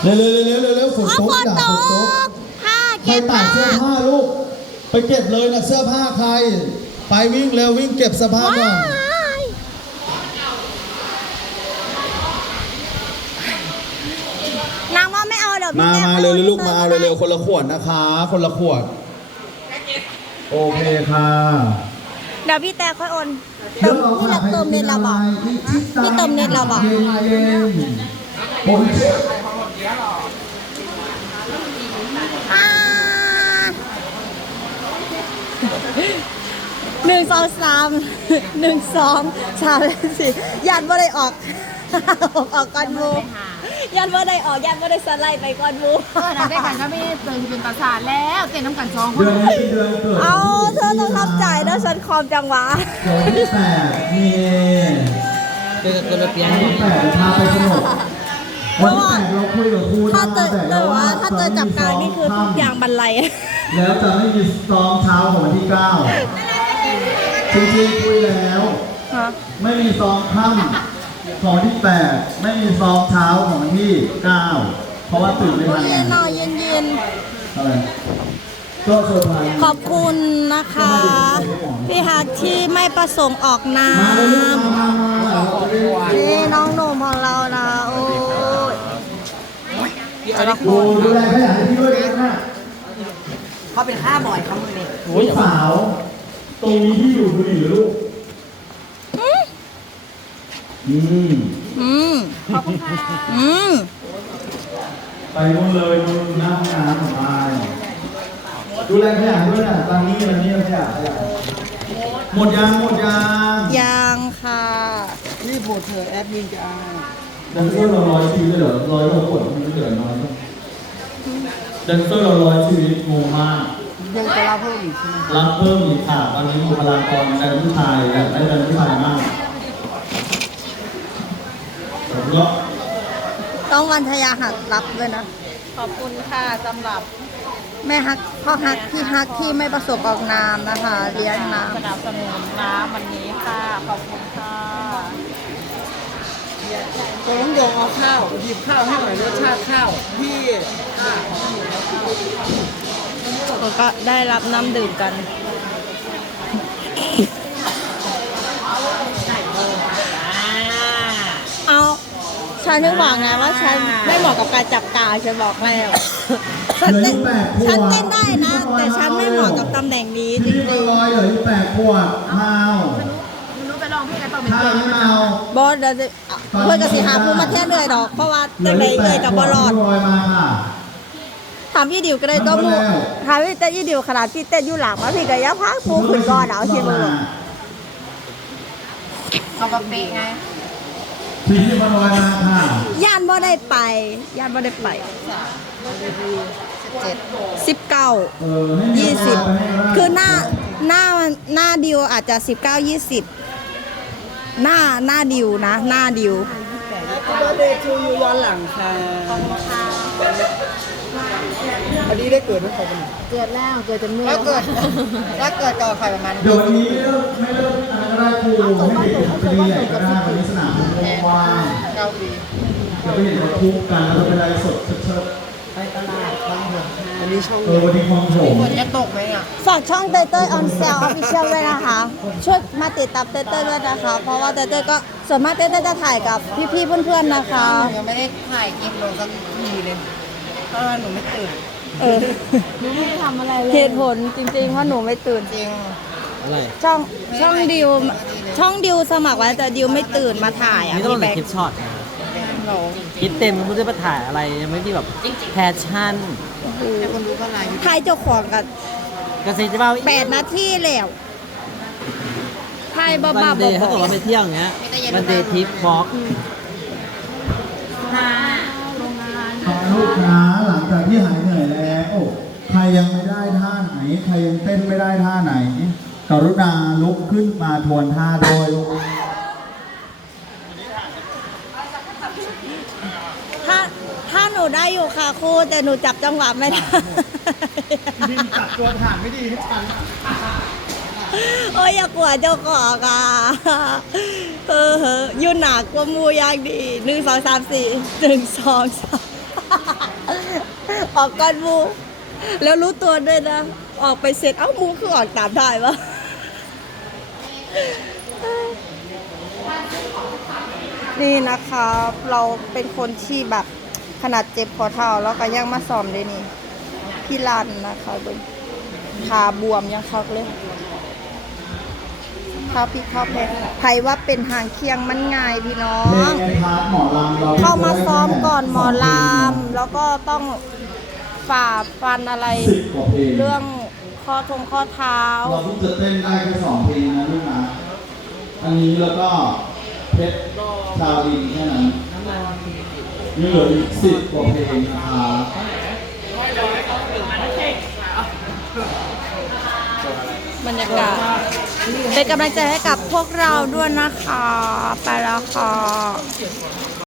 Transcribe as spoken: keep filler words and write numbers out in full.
เร็วเร็วเร็วเร็วเร็วฝนตกฝนด่าตฝนตกกผ้าใครเก็บตาผ้ากเสื้อผ้าลูกไปเก็บเลยนะเสื้อผ้าใครไปวิ่งเร็ววิ่งเก็บเสื้อผ้าก่อนนางว่าไม่เอาเดี๋ยวพี่มาแจ๊คมาเร็วเร็วลูกมาเอาเร็วเร็วคนละขวดนะคะ คนละขวดโอเคค่ะเดี๋ยวพี่แต่ค่อยโอนเติมพี่จะเติมเน็ตเราบอกพี่เติมเน็ตเราบอกเย็นเย็นบนอ่าหนึ่งสองสามหนึ่งสองสามสี่ยันว่าได้ออก ออกก่อนมูยันว่าได้ออกยันว่าได้สไลด์ไปก่อนมูเออนะได้กันก็ไม่เติมเป็นประสาทแล้วเต้นน้ำกันสองคเดืนอนนี้เป็นเดือนเกิดเอาเธอต้องรับจ่ายนะฉันคอมจังหวะเดือนที่แปดมีเจอตัวเปียวันที่แปดพาไปสนุกวันที่แปดเราคุยกับครูถ้าเตยแต่เตยว่าถ้าเตยจับกลางนี่คือทุกอย่างบรรลัยแล้วจะไม่มีซ้อมเช้าของวันที่เก้าจริงๆคุยแล้ว ไม่มีซ้อมค่ำของวันที่แปดไม่มีซ้อมเช้าของวันที่เก้าเพราะว่าตื่นไม่ทันเย็นหน่อยเย็นเย็นอะไรก็เซอร์ไพรส์ขอบคุณนะคะ พี่ฮักที่ไม่ประสงค์ออกนามาเลยลูกมมามามาเราจะได้นี่น้องหนุ่มของเรานะโอ้ยโอ้ดูแลขยะให้พี่ด้วยนะเขาเป็นค่าบ่อยเขามึงนี่ลูกสาว ตรงนี้ที่อยู่ดูดิลูกอืมอืมอืมไปนู่นเลยนู่นหน้าห้องน้ำของอายดูแลขยะด้วยนะตอนนี้ตอนนี้ขยะขยะหมดยางหมดยางยังค่ะรีบโหวตเธอแอดมินจะเอาแดนเซอร์เราร้อยชีวิตเลยเหรอร้อยเรากดมันเหลือน้อยป่ะแดนเซอร์เราร้อยชีวิตงงมากยังจะรับเพิ่มอีกใช่ไหมรับเพิ่มอีกค่ะตอนนี้บุคลากรแดนผู้ชายอยากได้แดนผู้ชายมากผมก็ต้องวันทยาหัดรับด้วยนะขอบคุณค่ะสำหรับแม่ฮักพ่อฮักพี่ฮักที่ไม่ประสงค์ออกนามนะคะ เลี้ยงน้สนับสนุนน้ำวันนี้ค่ะขอบคุณค่ะจะต้องยงเอาข้าวหยิบข้าวให้หน่อยรสชาติข้าวพี่อ่ะำก็ได้รับน้ำดื่มกัน เอาฉันนึกบอกไงว่าฉันไม่เหมาะกับการจับกาวฉันบอกแล้วฉันเต้นฉันเต้นได้นะ แต่ฉันไม่เหมาะกับตำแหน่งนี้จที่รินี่งมันลอยเหลืออยู่แปดขวดเมามันรู้ไปลองพี่กันต่อเป็นถ้าเกมไม่มันเมาๆบอสเดี๋ยวจะเพื่อนกับสีหาภูมิมาแท้เลยดอก เพราะว่าเหลืตั้อง อแต่ยู่แปเลยดกับขบวอดลอดลอยมาค่ะถามพี่ดิวก็เลยต้องมูถามพี่เต้นยี่ดิวขนาดพี่เต้นอยู่หลังมาพี่ก็ยังพักปูขึ้นก่อนเอาคิดมือเขาบอกเป๊ะไงทีนี้มันลอยมาค่ะย่านบ่ได้ไปย่านบ่ได้ไปเจ็ดสิบเก้าเออให้มียี่สิบลอยไปให้ได้คือหน้าหน้าหน้าดิวอาจจะสิบเก้ายี่สิบหน้าหน้าดิวนะ หน้าดิวก็เดทูยูย้อนหลังค่ะอันนี้ได้เกิดไหมใครเป็นเกิดแล้วเกิดจนเมื่อแล้วเกิดแล้วเกิดต่อใครประมาณเดี๋ยววันนี้ไม่เลิกไม่เลิกอันนั้นก็ได้ครูให้เด็กไปดีใหญ่ก็ได้วันนี้สนามมันกว้างเกาหลีจะไปเห็นเขาทุกกันแล้วเป็นอะไรสดเชิดไปตลาดคลองหกอันนี้ช่องๆเออวันนี้คลองผมฝนจะตกไหมอ่ะฝากช่องเต้ยเต้ยออนเซลออฟฟิเชียลด้วยนะคะ ช่วยมาติดตามเต้ยเต้ยด้วยนะคะ เพราะว่าเต้ยเต้ยก็ส่วนมากเต้ยเต้ยจะถ่ายกับพี่ๆเพื่อนๆนะคะหนูยังไม่ได้ถ่ายคลิปลงสักทีเลยเพราะว่าหนูไม่ตื่นเออหนูไม่ได้ทำอะไรเลยเหตุผลจริงๆเพราะหนูไม่ตื่นจริงอะไรช่องช่องดิวช่องดิวสมัครไว้แต่ดิวไม่ตื่นมาถ่ายอ่ะนี่ต้องพี่แต่แบ็คคลิปช็อตนะหนูคลิปเต็มมันไม่ได้มาถ่ายอะไรยังไม่ได้แบบแพชชั่นให้คนรู้ก็ไลน์ถ่ายเจ้าของกันกระซิบจะเปล่าแปดนาทีแล้วถ่ายบ้าวันบ้าเดบอย์ถ้าเกิดว่าไปเที่ยวอย่างเงี้ยวันเดย์ทริปบล็อกขอบลูกค้าหลังจากที่หายเหนื่อยแล้ว ใครยังไม่ได้ท่าไหน ใครยังเต้นไม่ได้ท่าไหน กรุณาลุกขึ้นมาทวนท่าโดยลูกถ้าถ้าหนูได้อยู่ค่ะครูแต่หนูจับจังหวะไม่ได้ดินจับตัวฐานไม่ดีให้ฉันโอ้ยอย่ากลัวเจ้าของอ่ะเออยืนหนักกว่ามูอย่างดีหนึ่งสองสามสี่หนึ่งสองสามออกก่อนมูแล้วรู้ตัวด้วยนะ ออกไปเสร็จเอ้ามูคือออกตามได้ปะนี่นะคะเราเป็นคนที่แบบขนาดเจ็บคอเท้าแล้วก็ยังมาซ้อมด้วยนี่พี่ลันนะคะเบิ่งขาบวมยังคักเลยข้าวพี่ข้าวแพงไผว่าเป็นหางเคียงมันง่ายพี่น้อเพลงงในพาร์ทหมอลำเราเข้ามาซ้อมก่อนหมอลำแล้วก็ต้องฝ่าฟันอะไรสิบกว่าเพลงเรื่องข้อทงข้อเท้าเราเพิ่งจะเต้นได้แค่สองเพลงนะลูกนะอันนี้แล้วก็เพชรชาวดินแค่นั้นยังเหลืออีกสิบกว่าเพลงนะครับบรรยากาศเป็นกำลังใจให้กับพวกเราด้วยนะคะ ไปแล้วค่ะ